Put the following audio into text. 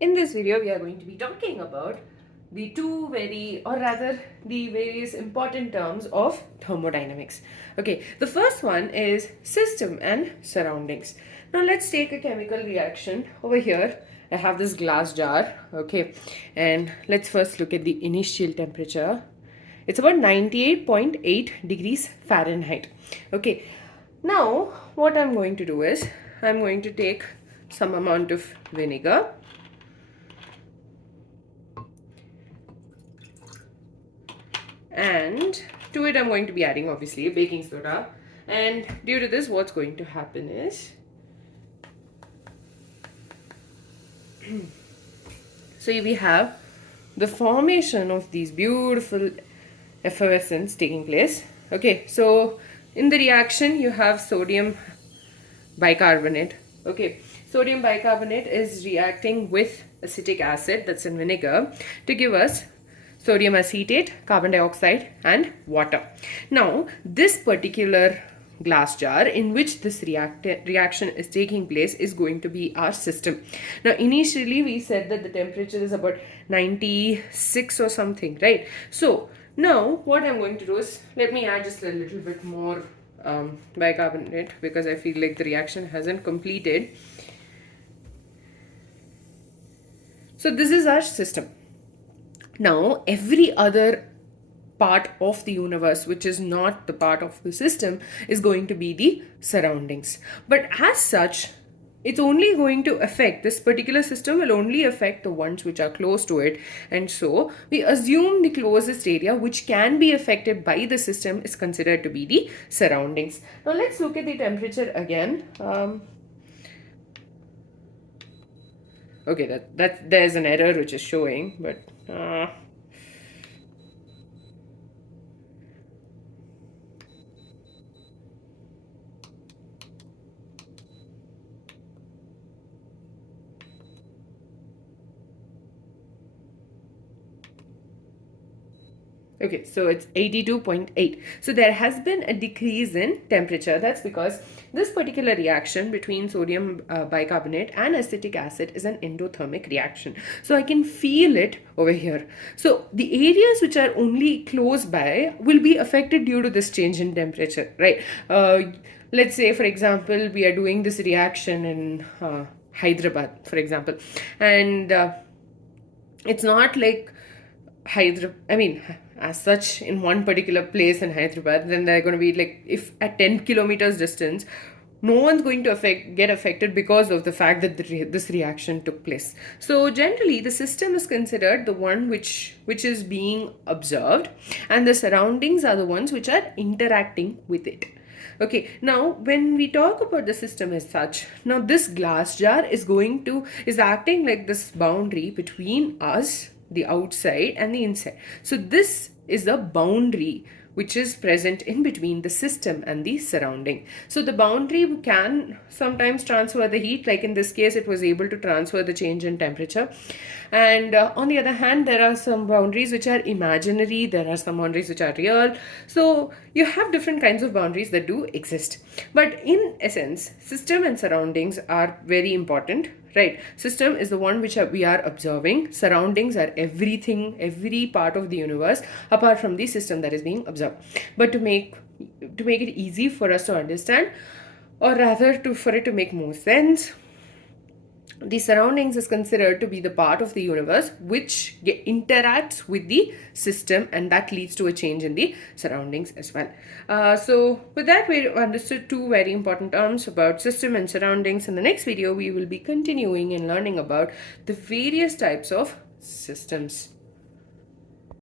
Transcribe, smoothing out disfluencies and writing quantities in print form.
In this video, we are going to be talking about the the various important terms of thermodynamics. Okay, the first one is system and surroundings. Now let's take a chemical reaction. Over here, I have this glass jar, okay, and let's first look at the initial temperature. It's about 98.8 degrees Fahrenheit. Okay, now what I'm going to do is I'm going to take some amount of vinegar. And to it I'm going to be adding obviously baking soda, and due to this what's going to happen is so we have the formation of these beautiful effervescence taking place. Okay, so in the reaction you have sodium bicarbonate. Okay, sodium bicarbonate is reacting with acetic acid, that's in vinegar, to give us sodium acetate, carbon dioxide and water. Now this particular glass jar in which this reaction is taking place is going to be our system. Now initially we said that the temperature is about 96 or something, right? So now what I'm going to do is let me add just a little bit more bicarbonate because I feel like the reaction hasn't completed. So this is our system. Now, every other part of the universe, which is not the part of the system, is going to be the surroundings. But as such, it's only going to affect, this particular system will only affect the ones which are close to it. And so, we assume the closest area which can be affected by the system is considered to be the surroundings. Now, let's look at the temperature again. Okay, there's an error which is showing, but okay, so it's 82.8. So there has been a decrease in temperature. That's because this particular reaction between sodium bicarbonate and acetic acid is an endothermic reaction. So I can feel it over here. So the areas which are only close by will be affected due to this change in temperature, right? Let's say, for example, we are doing this reaction in Hyderabad, for example, and it's not like as such in one particular place in Hyderabad, then they're going to be like, if at 10 kilometers distance, no one's going to get affected because of the fact that this reaction took place. So generally, the system is considered the one which is being observed, and the surroundings are the ones which are interacting with it. Okay, now when we talk about the system as such, now this glass jar is acting like this boundary between us, the outside and the inside. So this is the boundary which is present in between the system and the surrounding. So the boundary can sometimes transfer the heat, like in this case it was able to transfer the change in temperature. And on the other hand, there are some boundaries which are imaginary, there are some boundaries which are real. So you have different kinds of boundaries that do exist. But in essence, system and surroundings are very important, right? System is the one which we are observing. Surroundings are everything, every part of the universe apart from the system that is being observed. But to make it easy for us to understand, or rather for it to make more sense, the surroundings is considered to be the part of the universe which interacts with the system, and that leads to a change in the surroundings as well. So with that, we understood two very important terms about system and surroundings. In the next video, we will be continuing and learning about the various types of systems.